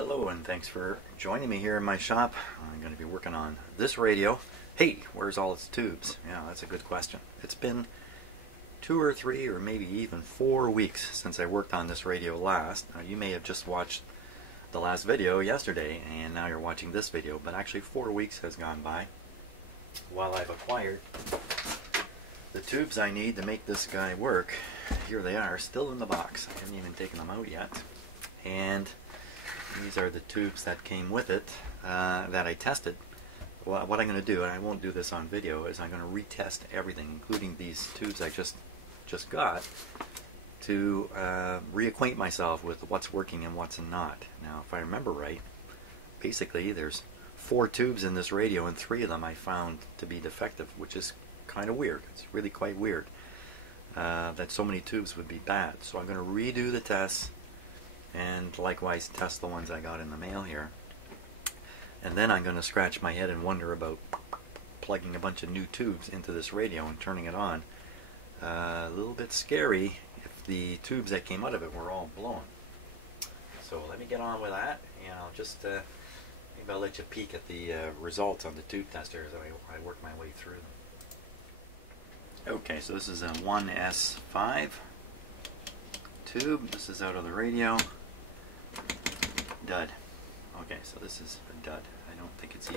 hello and thanks for joining me here in my shop. I'm going to be working on this radio. Hey, where's all its tubes? Yeah, that's a good question. It's been 2 or 3 or maybe even 4 weeks since I worked on this radio last. Now, you may have just watched the last video yesterday and now you're watching this video, but actually 4 weeks has gone by while I've acquired the tubes I need to make this guy work. Here they are, still in the box. I haven't even taken them out yet. And these are the tubes that came with it that I tested. Well, what I'm going to do, and I won't do this on video, is I'm going to retest everything, including these tubes I just got, to reacquaint myself with what's working and what's not. Now, if I remember right, basically there's 4 tubes in this radio, and 3 of them I found to be defective, which is kind of weird. It's really quite weird that so many tubes would be bad. So I'm going to redo the tests and likewise test the ones I got in the mail here. And then I'm going to scratch my head and wonder about plugging a bunch of new tubes into this radio and turning it on. A little bit scary if the tubes that came out of it were all blown. So let me get on with that, and I'll just maybe I'll let you peek at the results on the tube tester as I work my way through them. Okay, so this is a 1S5 tube. This is out of the radio. Dud. Okay, so this is a dud. I don't think it's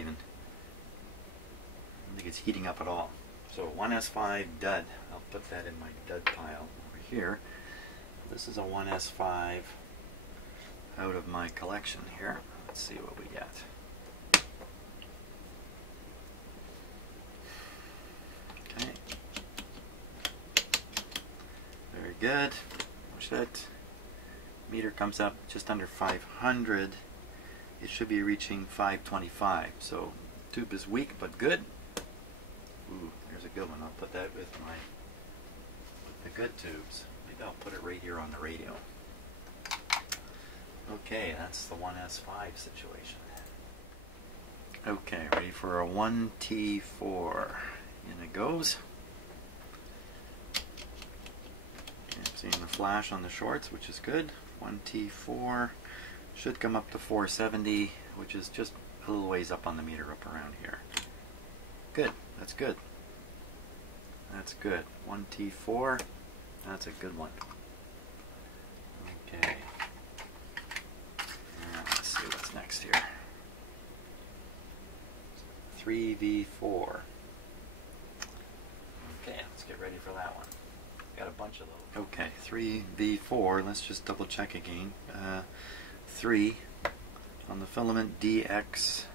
heating up at all. So 1S5 dud. I'll put that in my dud pile over here. This is a 1S5 out of my collection here. Let's see what we get. Okay. Very good. Push it. Meter comes up just under 500. It should be reaching 525. So tube is weak but good. Ooh, there's a good one. I'll put that with the good tubes. Maybe I'll put it right here on the radio. Okay, that's the 1S5 situation. Okay, ready for a 1T4. In it goes. Okay, seeing the flash on the shorts, which is good. 1T4 should come up to 470, which is just a little ways up on the meter up around here. Good, that's good. That's good. 1T4, that's a good one. Okay. And let's see what's next here. 3V4. Okay, let's get ready for that one. Got a bunch of those. Okay, 3V4, let's just double check again. 3 on the filament DX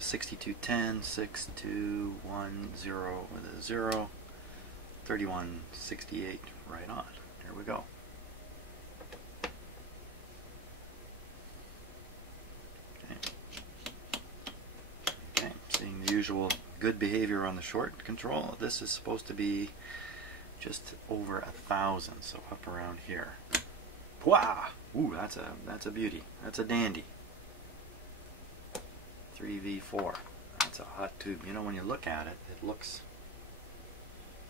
6210 6210 with a 0 3168 right on. Here we go. Okay, seeing the usual good behavior on the short control. This is supposed to be just over 1,000, so up around here. Wow! Ooh, that's a beauty. That's a dandy. 3V4. That's a hot tube. You know, when you look at it, it looks,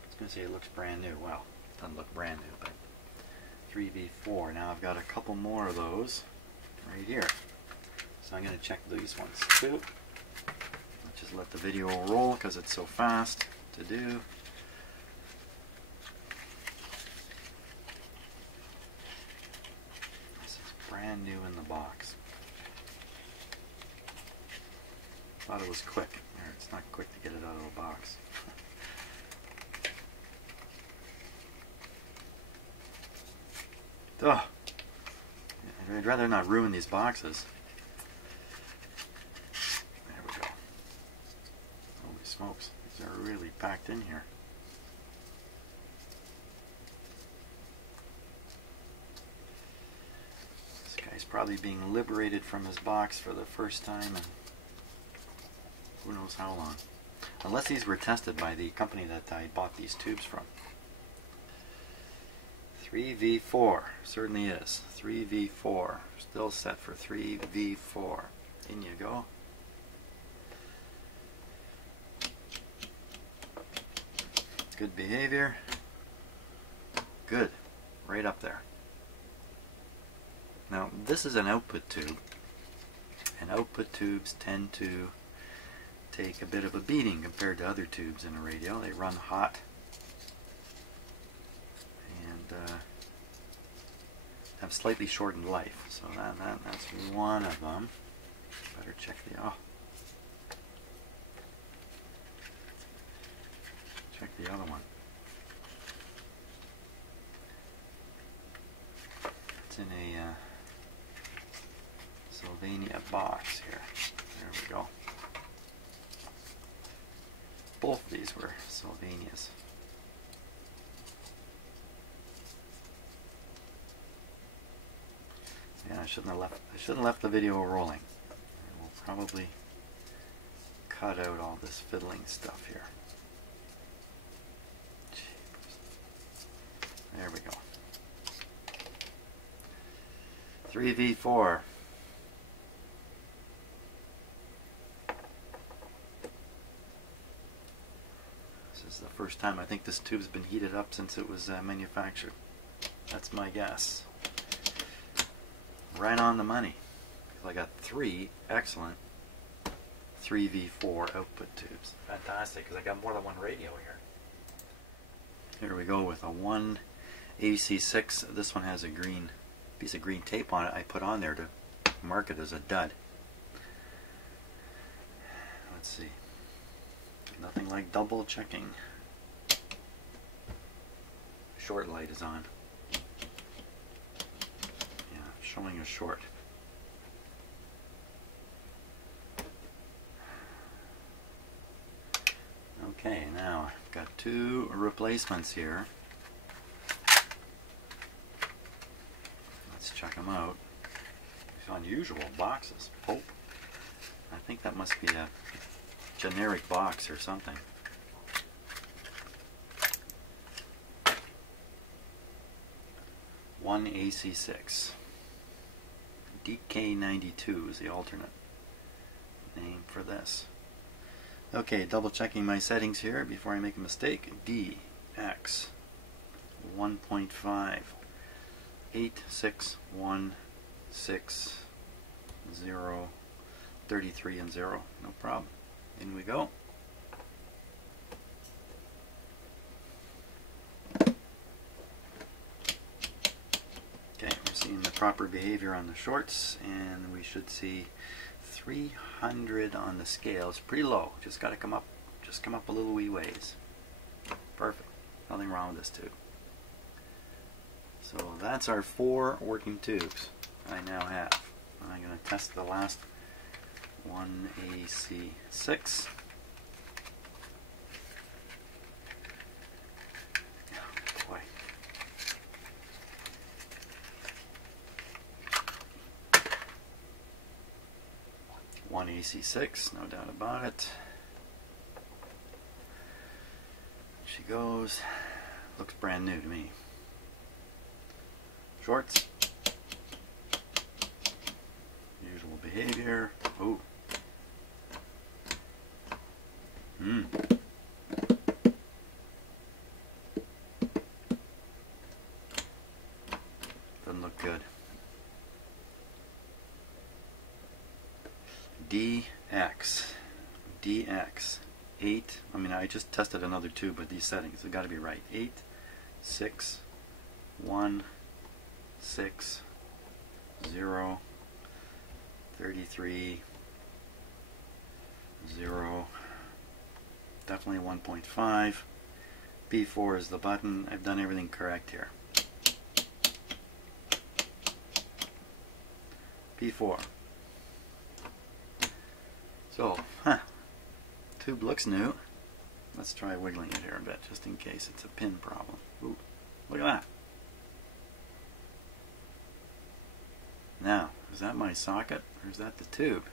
I was going to say it looks brand new. Well, it doesn't look brand new, but 3V4. Now I've got a couple more of those right here. So I'm going to check these ones too. Let's just let the video roll because it's so fast to do. Brand new in the box. Thought it was quick. There, it's not quick to get it out of the box. Ugh. I'd rather not ruin these boxes. There we go. Holy smokes. These are really packed in here. He's probably being liberated from his box for the first time in who knows how long. Unless these were tested by the company that I bought these tubes from. 3V4 certainly is. 3V4. Still set for 3V4. In you go. Good behavior. Good. Right up there. Now this is an output tube, and output tubes tend to take a bit of a beating compared to other tubes in a radio. They run hot and have slightly shortened life. So that's one of them. Better check the check the other one. It's in a Sylvania box here. There we go. Both of these were Sylvanias. Yeah, I shouldn't have left the video rolling. I will probably cut out all this fiddling stuff here. There we go. 3V4. This is the first time I think this tube's been heated up since it was manufactured. That's my guess. Right on the money. I got 3 excellent 3V4 output tubes. Fantastic, because I got more than one radio here. Here we go with a 1 AC6. This one has a green piece of green tape on it I put on there to mark it as a dud. Let's see. Nothing like double checking. Short light is on. Yeah, showing a short. Okay, now I've got 2 replacements here. Let's check them out. These unusual boxes. Oh, I think that must be a generic box or something. One AC6. DK92 is the alternate name for this. Okay, double checking my settings here before I make a mistake. DX 1.5 8616 0 33 and 0. No problem. In we go. Okay, we're seeing the proper behavior on the shorts, and we should see 300 on the scale. It's pretty low. Just got to come up a little wee ways. Perfect. Nothing wrong with this tube. So that's our 4 working tubes I now have. I'm going to test the last 1 AC6. Oh, boy. One AC6, no doubt about it. She goes. Looks brand new to me. Shorts. Usual behavior. Oh. Doesn't look good. DX 8. I mean, I just tested another tube with these settings. It's got to be right. 8 6 1 6 0 33 0. Definitely 1.5. B4 is the button. I've done everything correct here. P4. So, tube looks new. Let's try wiggling it here a bit, just in case it's a pin problem. Ooh, look at that. Now, is that my socket, or is that the tube?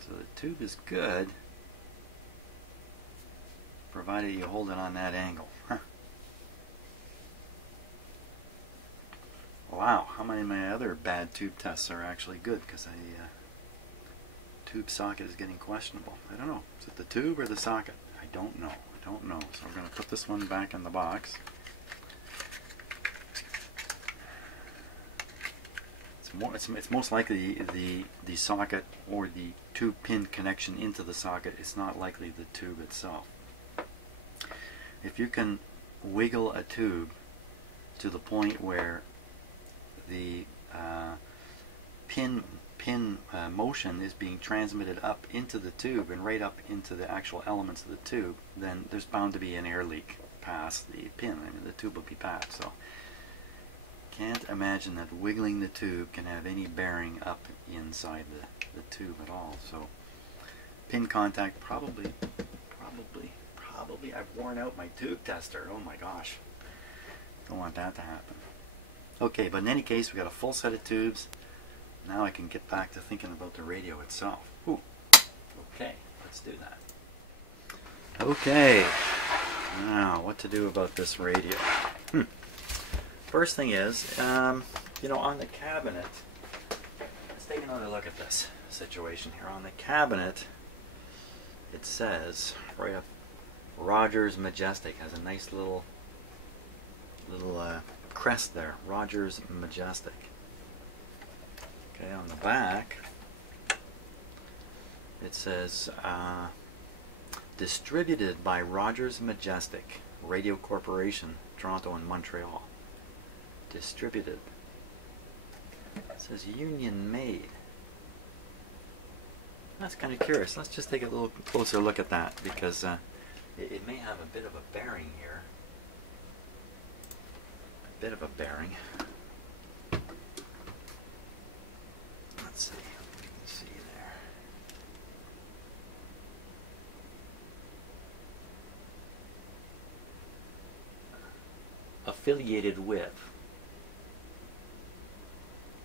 So the tube is good, provided you hold it on that angle. Wow, how many of my other bad tube tests are actually good? Because tube socket is getting questionable. I don't know. Is it the tube or the socket? I don't know. So we're going to put this one back in the box. it's most likely the socket or the tube pin connection into the socket. It's not likely the tube itself. If you can wiggle a tube to the point where the pin motion is being transmitted up into the tube and right up into the actual elements of the tube, then there's bound to be an air leak past the pin. I mean, the tube will be bad. So can't imagine that wiggling the tube can have any bearing up inside the tube at all. So pin contact probably I've worn out my tube tester. Oh my gosh, don't want that to happen. Okay, but in any case, we got a full set of tubes. Now I can get back to thinking about the radio itself. Ooh. Okay, let's do that. Okay, now what to do about this radio? First thing is, you know, on the cabinet, let's take another look at this situation here. On the cabinet, it says right up, Rogers Majestic has a nice little crest there. Rogers Majestic. Okay, on the back, it says distributed by Rogers Majestic Radio Corporation, Toronto and Montreal. Distributed. It says union made. That's kind of curious. Let's just take a little closer look at that, because it may have a bit of a bearing here. A bit of a bearing. Let's see. What you can see there. Affiliated with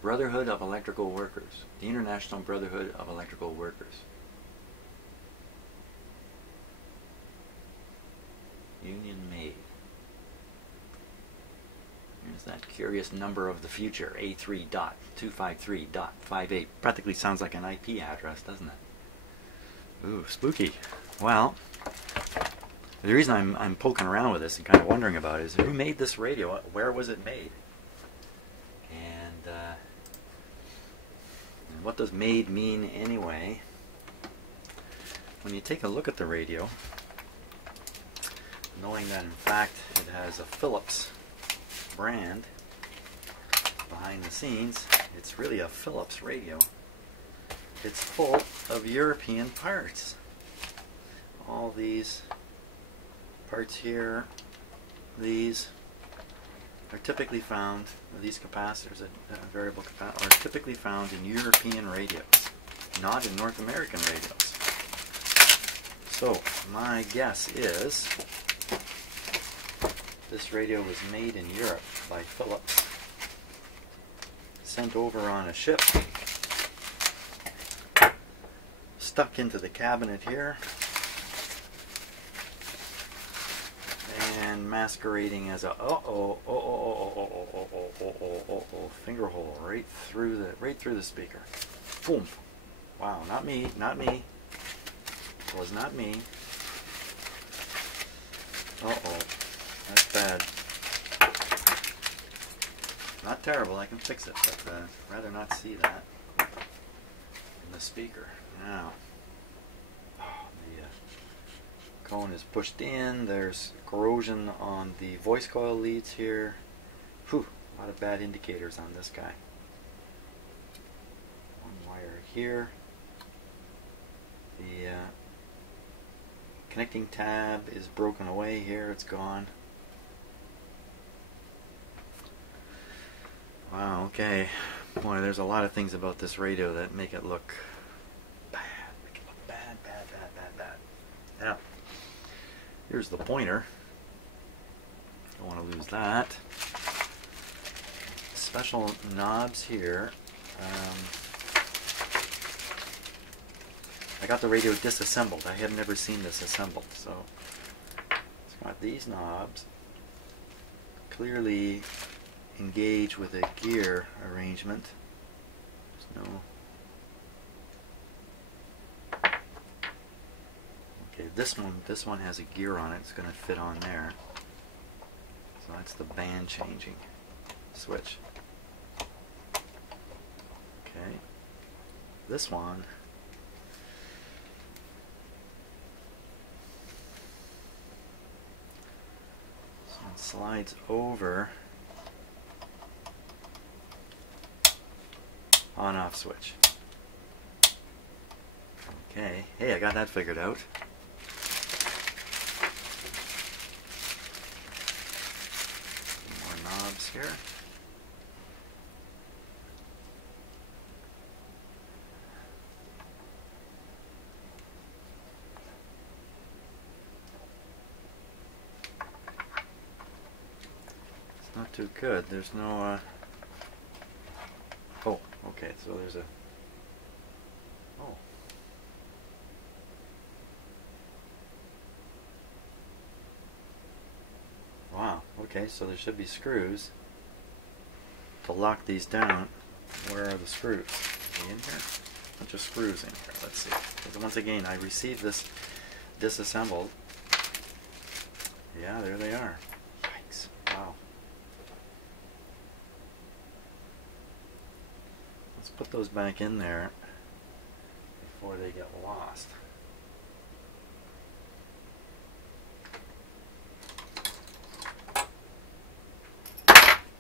Brotherhood of Electrical Workers, the International Brotherhood of Electrical Workers. Union made. Here's that curious number of the future, A3.253.58. Practically sounds like an IP address, doesn't it? Ooh, spooky. Well, the reason I'm poking around with this and kind of wondering about it is, who made this radio? Where was it made? And what does made mean anyway? When you take a look at the radio, knowing that in fact it has a Philips brand behind the scenes, it's really a Philips radio. It's full of European parts. All these parts here, these are typically found, these capacitors, variable capacitors, are typically found in European radios, not in North American radios. So my guess is this radio was made in Europe by Philips, sent over on a ship, stuck into the cabinet here, and masquerading as a finger hole right through the speaker. Boom! Wow, not me. It was not me. That's bad. Not terrible. I can fix it, but rather not see that in the speaker. Now, the cone is pushed in. There's corrosion on the voice coil leads here. Whew, a lot of bad indicators on this guy. One wire here. The connecting tab is broken away here. It's gone. Wow, okay. Boy, there's a lot of things about this radio that make it look bad. Make it look bad. Now, here's the pointer. Don't want to lose that. Special knobs here. I got the radio disassembled. I have never seen this assembled. So it's got these knobs. Clearly engage with a gear arrangement. There's no. Okay, this one has a gear on it. It's going to fit on there. So that's the band changing switch. this one. So it slides over. On-off switch. Okay, hey, I got that figured out. More knobs here. It's not too good. There's no oh, okay, so there's a... Oh. Wow, okay, so there should be screws to lock these down. Where are the screws? Are they in here? A bunch of screws in here. Let's see. Because once again, I received this disassembled. Yeah, there they are. Yikes. Wow. Let's put those back in there before they get lost.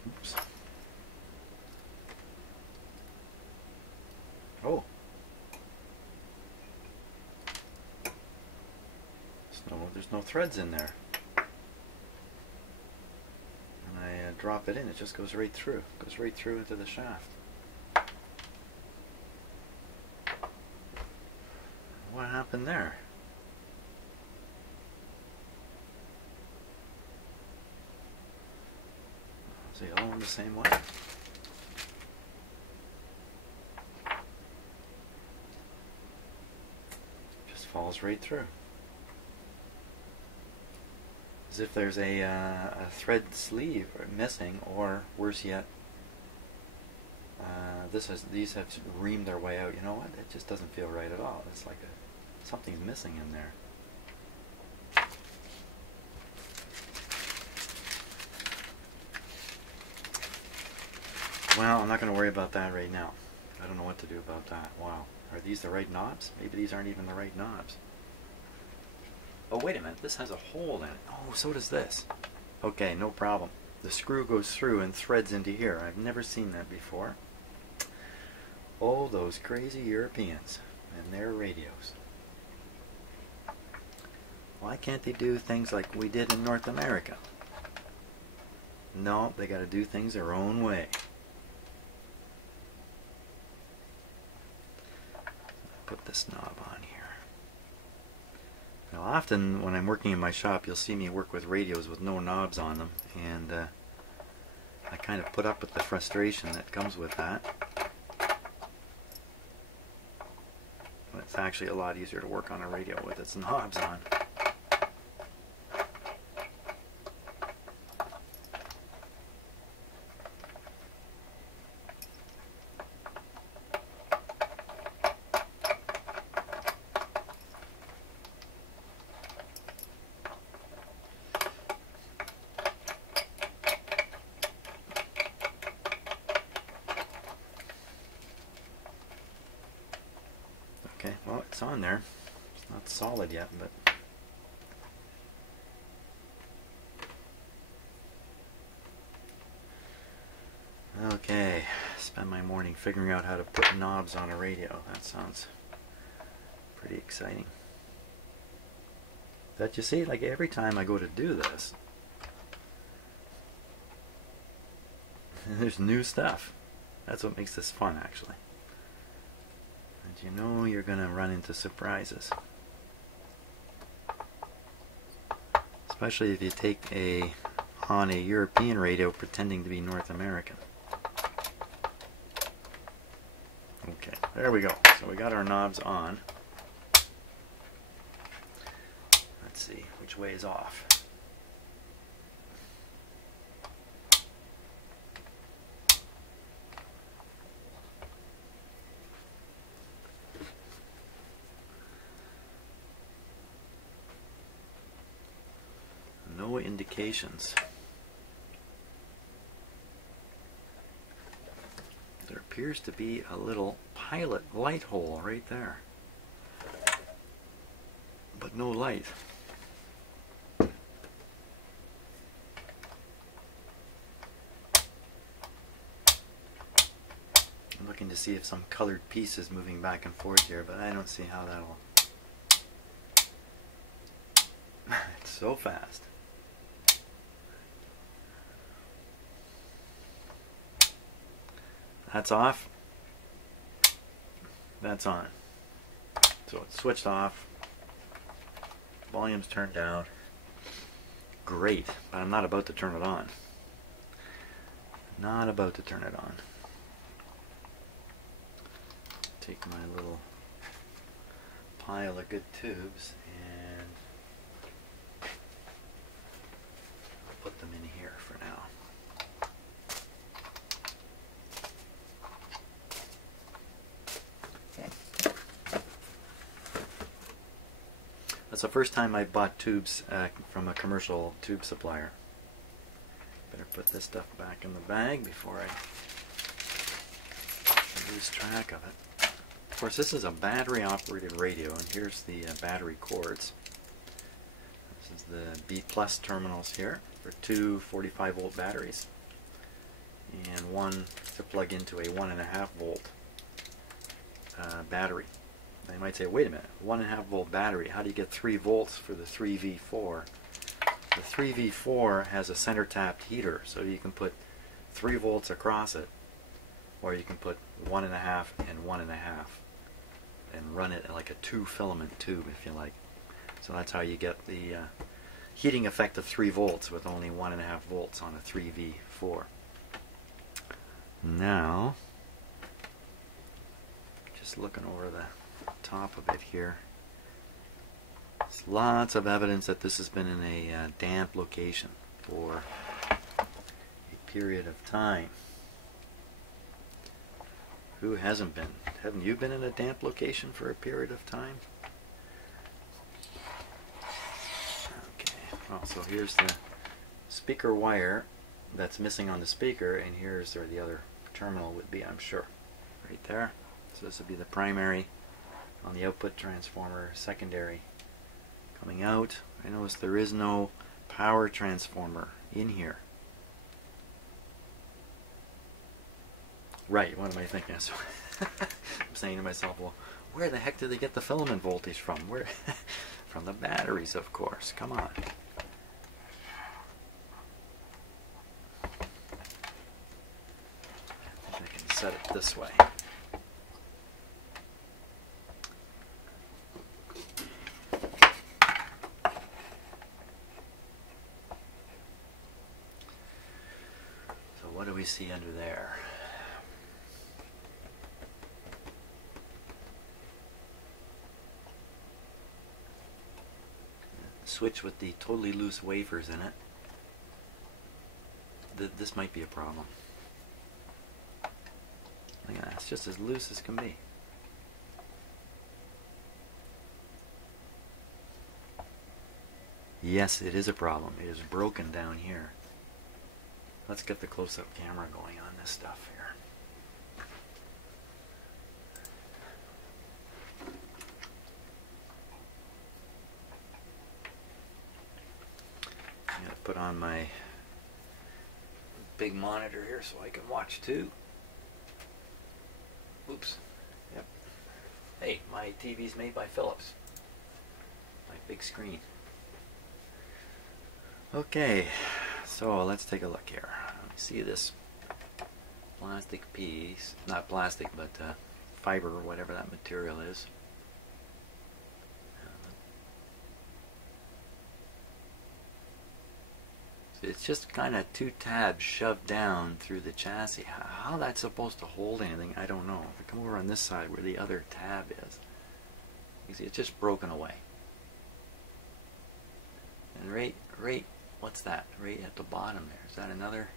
Oops. Oh. There's no threads in there. And I drop it in, it just goes right through. Goes right through into the shaft. What happened there? Is it all in the same way? Just falls right through. As if there's a thread sleeve missing, or worse yet, these have reamed their way out. You know what? It just doesn't feel right at all. It's like something's missing in there. Well, I'm not going to worry about that right now. I don't know what to do about that. Wow. Are these the right knobs? Maybe these aren't even the right knobs. Oh, wait a minute. This has a hole in it. Oh, so does this. Okay, no problem. The screw goes through and threads into here. I've never seen that before. Oh, those crazy Europeans and their radios. Why can't they do things like we did in North America? No, they got to do things their own way. Put this knob on here. Now, often when I'm working in my shop, you'll see me work with radios with no knobs on them, and I kind of put up with the frustration that comes with that. But it's actually a lot easier to work on a radio with its knobs on. Okay, well, it's on there. It's not solid yet, but okay, spend my morning figuring out how to put knobs on a radio. That sounds pretty exciting. But you see, like every time I go to do this, there's new stuff. That's what makes this fun, actually. And you know you're going to run into surprises. Especially if you take on a European radio pretending to be North American. Okay, there we go. So we got our knobs on. Let's see, which way is off? No indications. there appears to be a little pilot light hole right there, but no light. I'm looking to see if some colored piece is moving back and forth here, but I don't see how that'll... It's so fast. That's off. That's on. So it's switched off. Volume's turned down. Great, but I'm not about to turn it on. Not about to turn it on. Take my little pile of good tubes and I'll put them in here for now. That's the first time I bought tubes from a commercial tube supplier. Better put this stuff back in the bag before I lose track of it. Of course, this is a battery operated radio, and here's the battery cords. This is the B plus terminals here for two 45 volt batteries and one to plug into a 1.5 volt battery. Now you might say, wait a minute, 1.5 volt battery, how do you get 3 volts for the 3V4? The 3V4 has a center tapped heater, so you can put 3 volts across it, or you can put 1.5 and 1.5 and run it like a 2 filament tube if you like. So that's how you get the heating effect of 3 volts with only 1.5 volts on a 3V4. Now, just looking over the top of it here, there's lots of evidence that this has been in a damp location for a period of time. Who hasn't been? Haven't you been in a damp location for a period of time? Okay, well, so here's the speaker wire that's missing on the speaker, and here's where the other terminal would be, I'm sure. Right there. So this would be the primary on the output transformer, secondary coming out. I notice there is no power transformer in here. Right, what am I thinking? So I'm saying to myself, well, where the heck did they get the filament voltage from? Where? From the batteries, of course. Come on. I can set it this way. So what do we see under there? Switch with the totally loose wafers in it. This might be a problem. Look at that, it's just as loose as can be. Yes, it is a problem. It is broken down here. Let's get the close-up camera going on this stuff here. I'm going to put on my big monitor here so I can watch too. Oops. Yep. Hey, my TV's made by Philips. My big screen. Okay, so let's take a look here. Let me see this plastic piece. Not plastic, but fiber or whatever that material is. It's just kind of 2 tabs shoved down through the chassis. How that's supposed to hold anything, I don't know. If I come over on this side where the other tab is, you see it's just broken away. And right, what's that? Right at the bottom there. Is that another?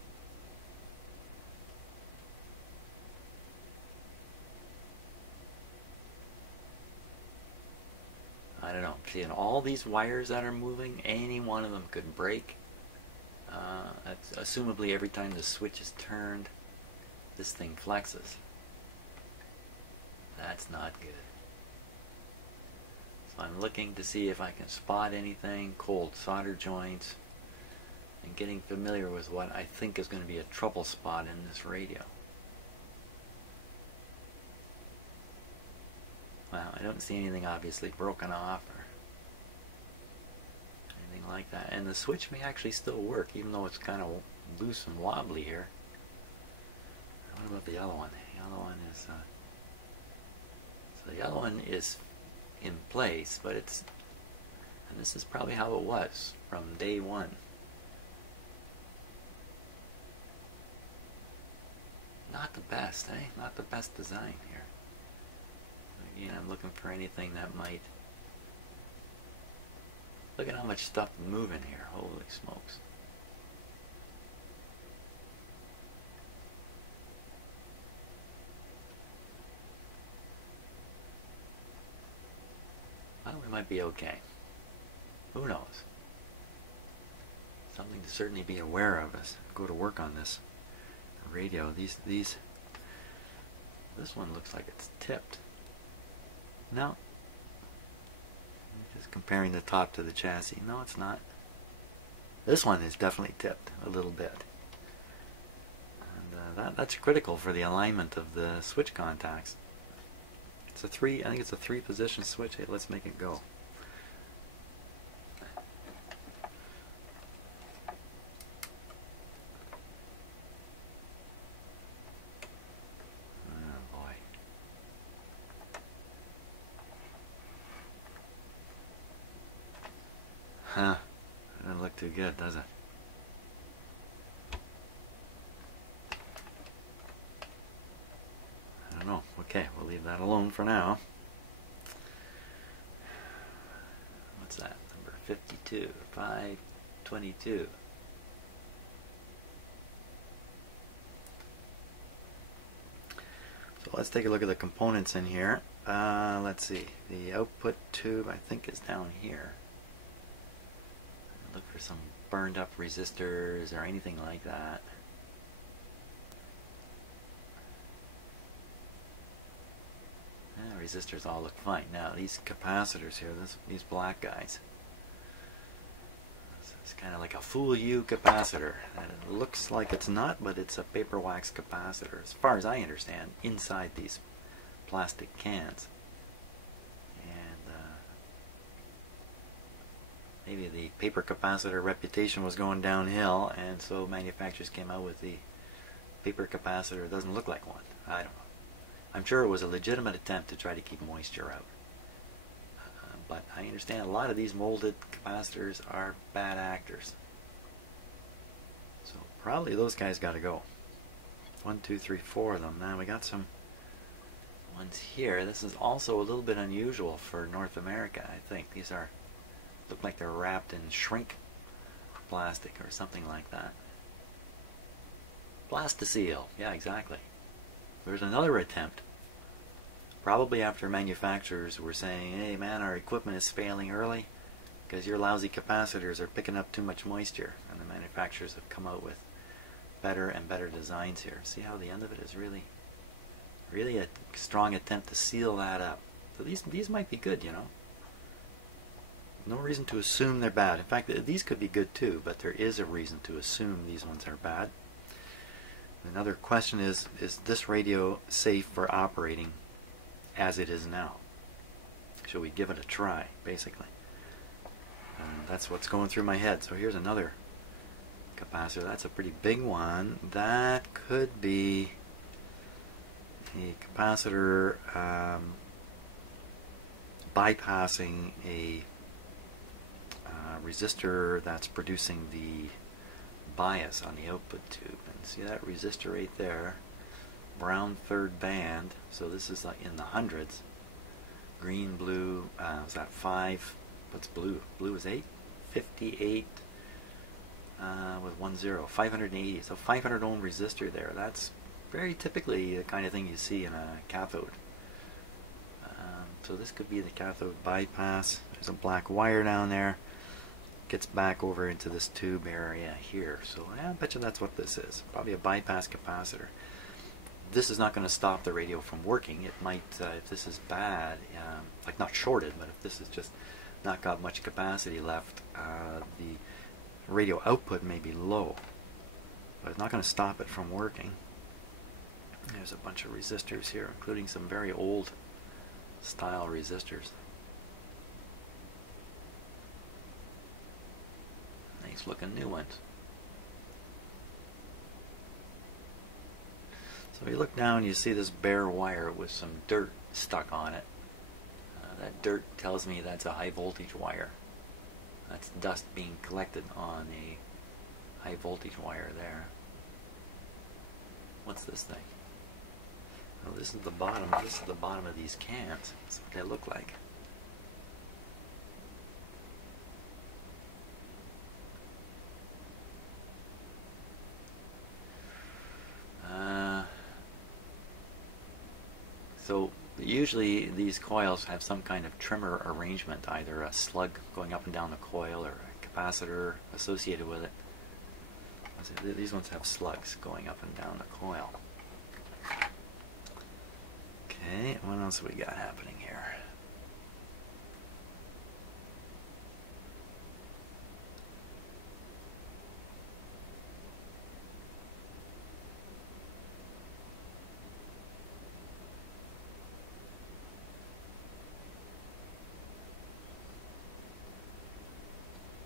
I don't know. Seeing all these wires that are moving, any one of them could break. That's assumably every time the switch is turned, this thing flexes. That's not good. So I'm looking to see if I can spot anything, cold solder joints, and getting familiar with what I think is going to be a trouble spot in this radio. Well, I don't see anything obviously broken off or anything like that. And the switch may actually still work, even though it's kind of loose and wobbly here. What about the yellow one? The yellow one is so the yellow one is in place, but it's, and this is probably how it was from day one. Not the best, eh? Not the best design here. Again, I'm looking for anything that might... Look at how much stuff is moving here. Holy smokes. Well, we might be okay. Who knows? Something to certainly be aware of as I go to work on this radio. This one looks like it's tipped. No. Just comparing the top to the chassis. No, it's not. This one is definitely tipped a little bit. And that's critical for the alignment of the switch contacts. It's a I think it's a 3-position switch. Hey, let's make it go. Huh. It doesn't look too good, does it? I don't know. Okay, we'll leave that alone for now. What's that? Number 52. 522. So let's take a look at the components in here. Let's see. The output tube, I think, is down here. Look for some burned up resistors or anything like that. Resistors all look fine. Now these capacitors here, these black guys, it's kind of like a fool you capacitor. And it looks like it's not, but it's a paper wax capacitor, as far as I understand, inside these plastic cans. Maybe the paper capacitor reputation was going downhill, and so manufacturers came out with the paper capacitor. It doesn't look like one. I don't know. I'm sure it was a legitimate attempt to try to keep moisture out. But I understand a lot of these molded capacitors are bad actors. So probably those guys got to go. 1, 2, 3, 4 of them. Now we got some ones here. This is also a little bit unusual for North America, I think. These are look like they're wrapped in shrink plastic or something like that. Plasticil, yeah, exactly. There's another attempt. Probably after manufacturers were saying, hey man, our equipment is failing early because your lousy capacitors are picking up too much moisture. And the manufacturers have come out with better and better designs here. See how the end of it is really a strong attempt to seal that up. So these might be good, you know. No reason to assume they're bad. In fact, these could be good too, but there is a reason to assume these ones are bad. Another question is this radio safe for operating as it is now? Should we give it a try, basically? That's what's going through my head. So here's another capacitor. That's a pretty big one. That could be a capacitor bypassing a resistor that's producing the bias on the output tube. And see that resistor right there, brown third band, so this is like in the hundreds. Green, blue, is that 5? What's blue? Blue is 8? 58 with 1 0. 580, so 500 ohm resistor there. That's very typically the kind of thing you see in a cathode. So this could be the cathode bypass. There's a black wire down there. Gets back over into this tube area here. So I bet you that's what this is. Probably a bypass capacitor. this is not going to stop the radio from working. It might, if this is bad, like not shorted, but if this is just not got much capacity left, the radio output may be low, but it's not going to stop it from working. There's a bunch of resistors here, including some very old style resistors. Nice looking new ones. So you look down, you see this bare wire with some dirt stuck on it. That dirt tells me that's a high voltage wire. That's dust being collected on a high voltage wire there. What's this thing? Oh, this is the bottom. This is the bottom of these cans. That's what they look like. So usually these coils have some kind of trimmer arrangement, either a slug going up and down the coil or a capacitor associated with it. These ones have slugs going up and down the coil. Okay, what else we got happening here?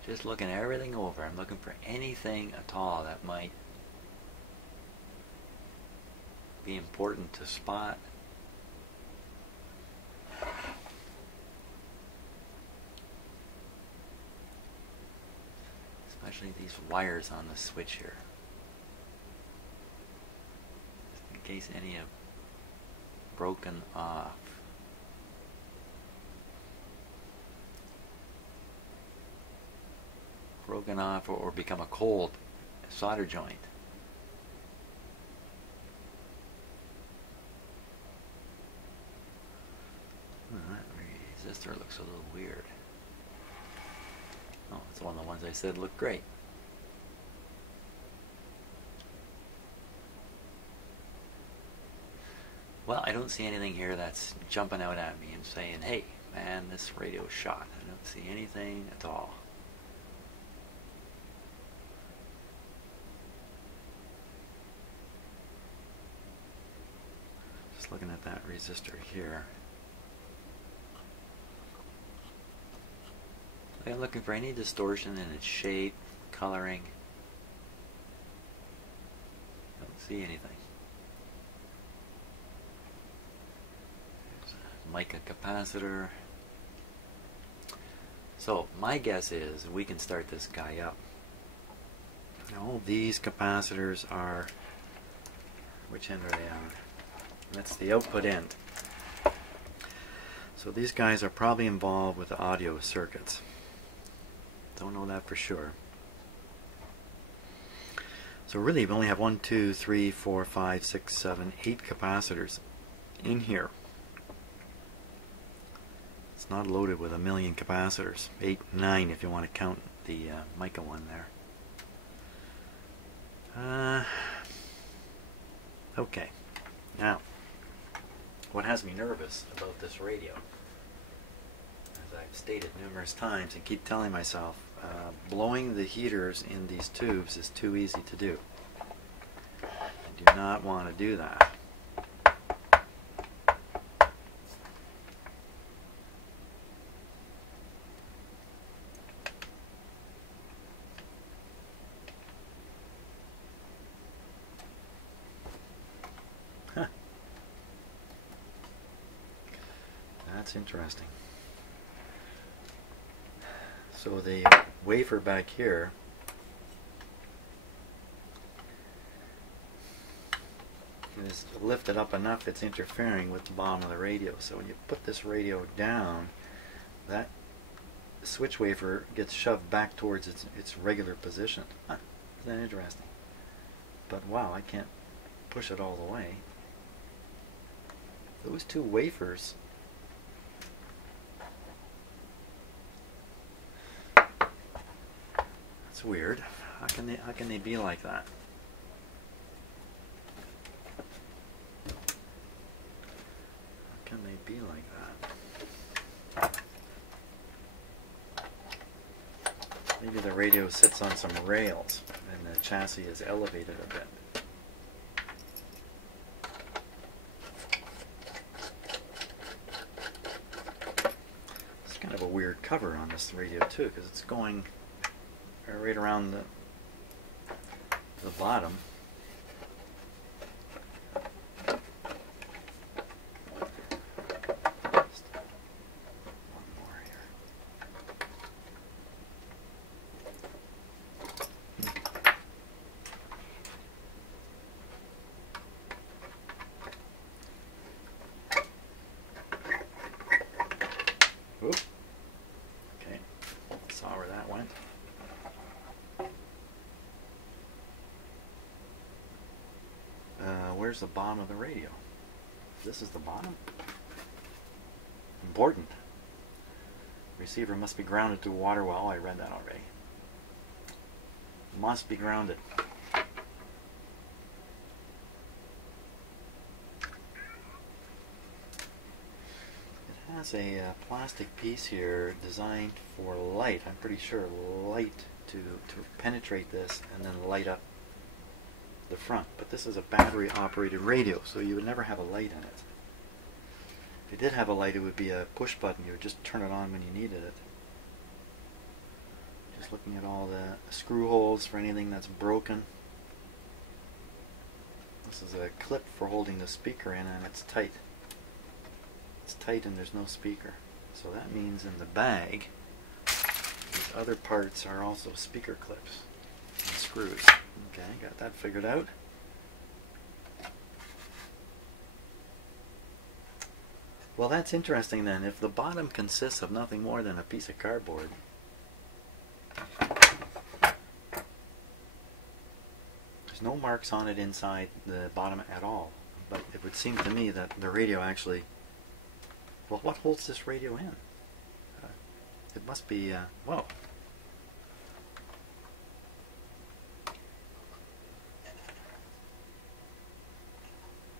Just looking everything over. I'm looking for anything at all that might be important to spot. Especially these wires on the switch here. Just in case any have broken off. Broken off or become a cold solder joint. That resistor looks a little weird. Oh, it's one of the ones I said looked great. Well, I don't see anything here that's jumping out at me and saying, hey, man, this radio's shot. I don't see anything at all. Just looking at that resistor here. I'm looking for any distortion in its shape, coloring. Don't see anything. There's a mica capacitor. So my guess is we can start this guy up. Now all these capacitors are, which end are they on? That's the output end. So these guys are probably involved with the audio circuits. Don't know that for sure. So really we only have 1, 2, 3, 4, 5, 6, 7, 8 capacitors in here. It's not loaded with a million capacitors. 8, 9 if you want to count the mica one there. Okay. Now, what has me nervous about this radio, as I've stated numerous times and keep telling myself, blowing the heaters in these tubes is too easy to do. I do not want to do that. Huh. That's interesting. So the wafer back here is lifted up enough it's interfering with the bottom of the radio. So when you put this radio down, that switch wafer gets shoved back towards its regular position. Huh, isn't that interesting? But wow, I can't push it all the way. Those two wafers weird. How can they be like that? would be like that. Maybe the radio sits on some rails and the chassis is elevated a bit. It's kind of a weird cover on this radio too, because it's going right around the bottom. Oop. Okay, saw where that went. Where's the bottom of the radio? This is the bottom? Important. Receiver must be grounded to a water well. I read that already. Must be grounded. It has a plastic piece here designed for light. I'm pretty sure light to penetrate this and then light up the front. But this is a battery operated radio, so you would never have a light in it. If you did have a light, it would be a push button. You would just turn it on when you needed it. Just looking at all the screw holes for anything that's broken. This is a clip for holding the speaker in, and it's tight. It's tight and there's no speaker. So that means in the bag, these other parts are also speaker clips and screws. Okay, got that figured out. Well, that's interesting then. If the bottom consists of nothing more than a piece of cardboard, there's no marks on it inside the bottom at all. But it would seem to me that the radio actually, well, what holds this radio in? It must be, whoa.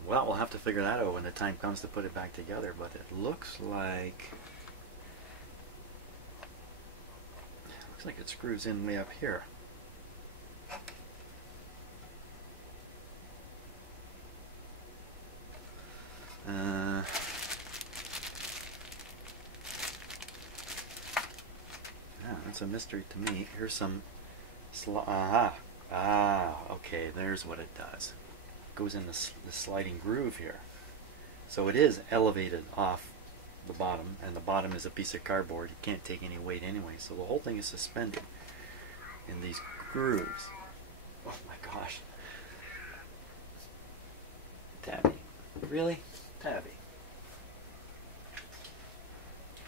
Well, we'll have to figure that out when the time comes to put it back together, but it looks like it screws in way up here. Yeah, that's a mystery to me. Here's some okay, there's what it does. Goes in the sliding groove here. So it is elevated off the bottom, and the bottom is a piece of cardboard. You can't take any weight anyway, so the whole thing is suspended in these grooves. Oh my gosh. Tabby. Really? Tabby.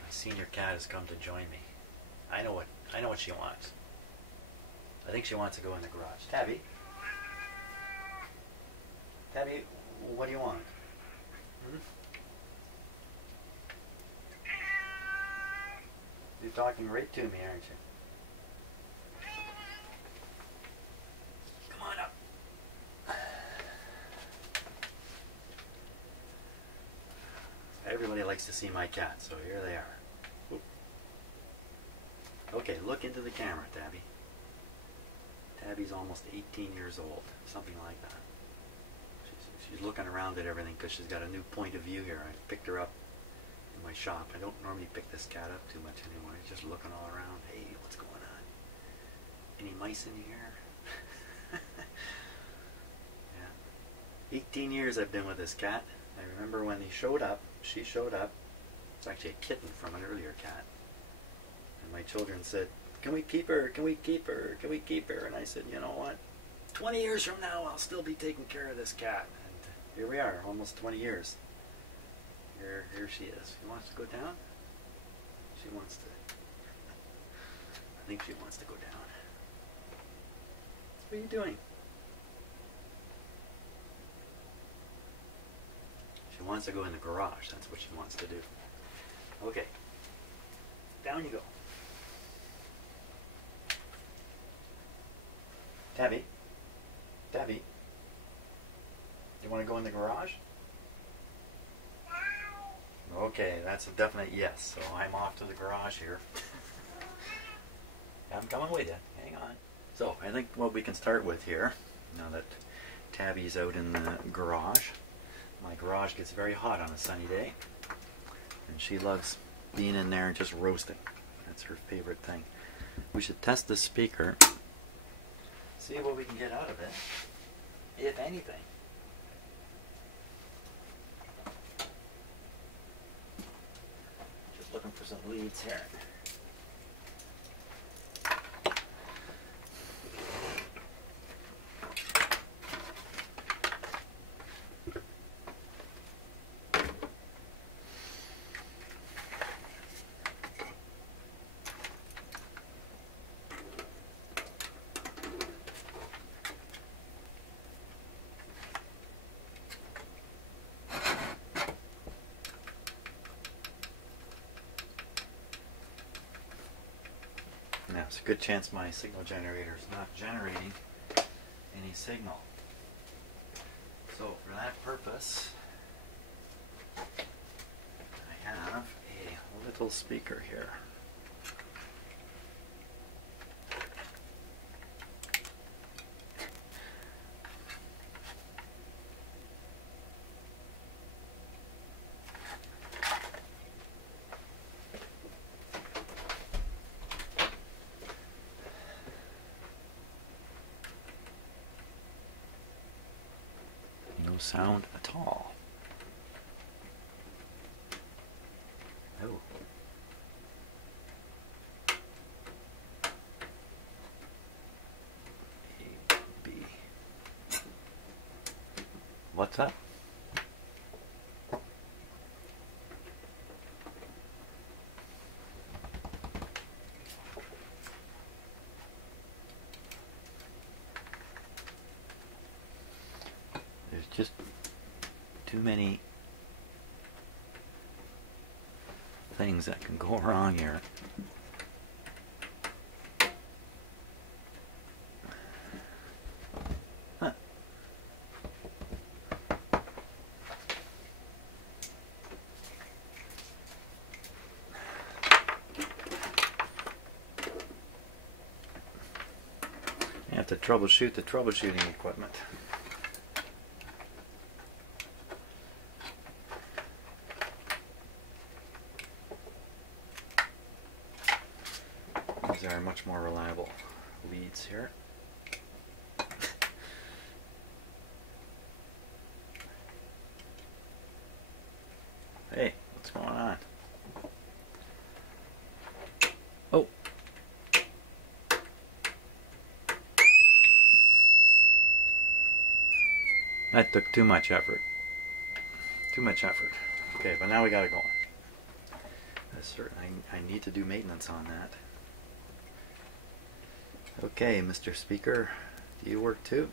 My senior cat has come to join me. I know what she wants. I think she wants to go in the garage. Tabby? Tabby, what do you want? Hmm? You're talking right to me, aren't you? Come on up. Everybody likes to see my cat, so here they are. Oop. Okay, look into the camera, Tabby. Tabby's almost 18 years old, something like that. She's looking around at everything because she's got a new point of view here. I picked her up in my shop. I don't normally pick this cat up too much anymore. She's just looking all around. Hey, what's going on? Any mice in here? Yeah. 18 years I've been with this cat. I remember when she showed up. It's actually a kitten from an earlier cat. And my children said, "Can we keep her? Can we keep her? Can we keep her?" And I said, "You know what? 20 years from now, I'll still be taking care of this cat." And here we are, almost 20 years. Here she is. She wants to go down? She wants to. I think she wants to go down. What are you doing? She wants to go in the garage. That's what she wants to do. Okay. Down you go. Tabby? Tabby? You want to go in the garage? Okay, that's a definite yes. So I'm off to the garage here. I'm coming with you. Hang on. So I think what we can start with here, now that Tabby's out in the garage, my garage gets very hot on a sunny day, and she loves being in there and just roasting. That's her favorite thing. We should test the speaker, see what we can get out of it, if anything. Just looking for some leads here. Now, it's a good chance my signal generator is not generating any signal. So, for that purpose, I have a little speaker here. No sound at all. Oh. A, B. What's up? There's just too many things that can go wrong here. Huh. You have to troubleshoot the troubleshooting equipment. These are much more reliable leads here. Hey, what's going on? Oh. That took too much effort. Too much effort. Okay, but now we got it going. I need to do maintenance on that. Okay, Mr. Speaker, do you work too?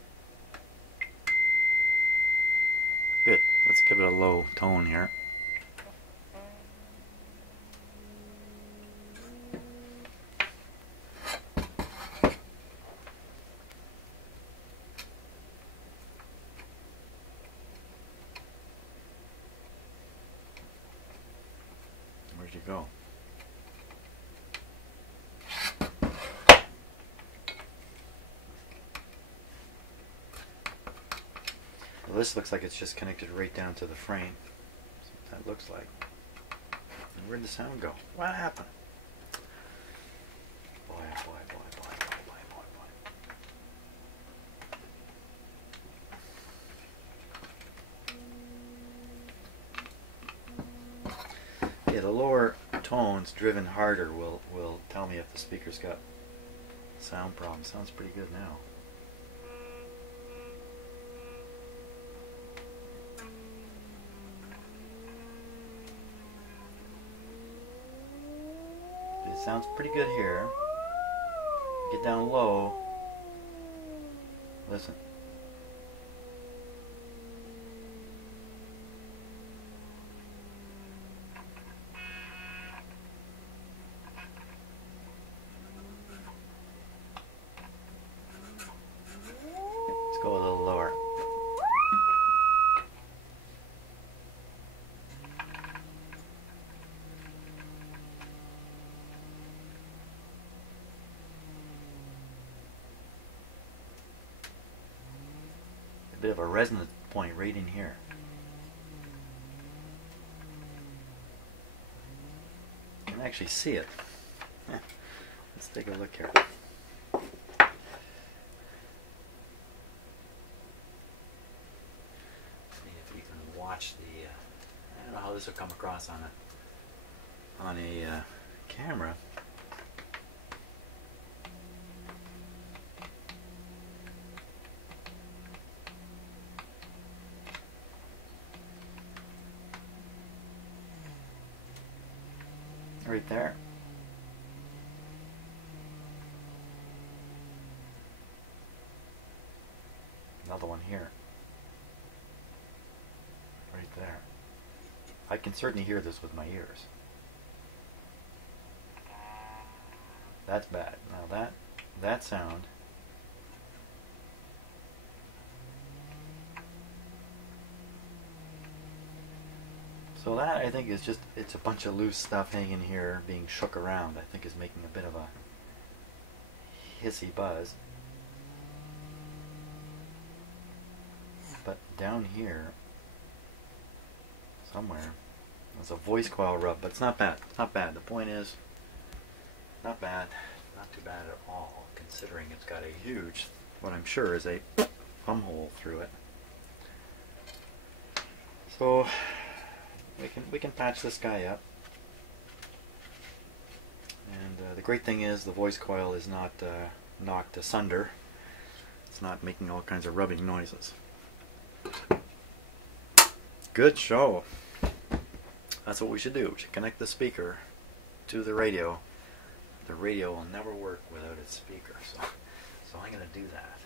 Good. Let's give it a low tone here. Where'd you go? Well, this looks like it's just connected right down to the frame. That's what that looks like. And where'd the sound go? What happened? Boy, boy, boy, boy, boy, boy, boy. Yeah, the lower tones driven harder will tell me if the speaker's got sound problems. Sounds pretty good now. It sounds pretty good here. Get down low. Listen. Let's go a little lower. bit of a resonance point right in here. You can actually see it. Let's take a look here. See if you can watch the. I don't know how this will come across on a camera. Right there. Another one here. Right there. I can certainly hear this with my ears. That's bad. Now that sound so that I think is just, it's a bunch of loose stuff hanging here being shook around. I think is making a bit of a hissy buzz. But down here somewhere there's a voice coil rub, but it's not bad. Not bad. The point is, not bad. Not too bad at all, considering it's got a huge, what I'm sure is a thumb hole through it. So we can patch this guy up. And the great thing is the voice coil is not knocked asunder. It's not making all kinds of rubbing noises. Good show. That's what we should do. We should connect the speaker to the radio. The radio will never work without its speaker. So I'm going to do that.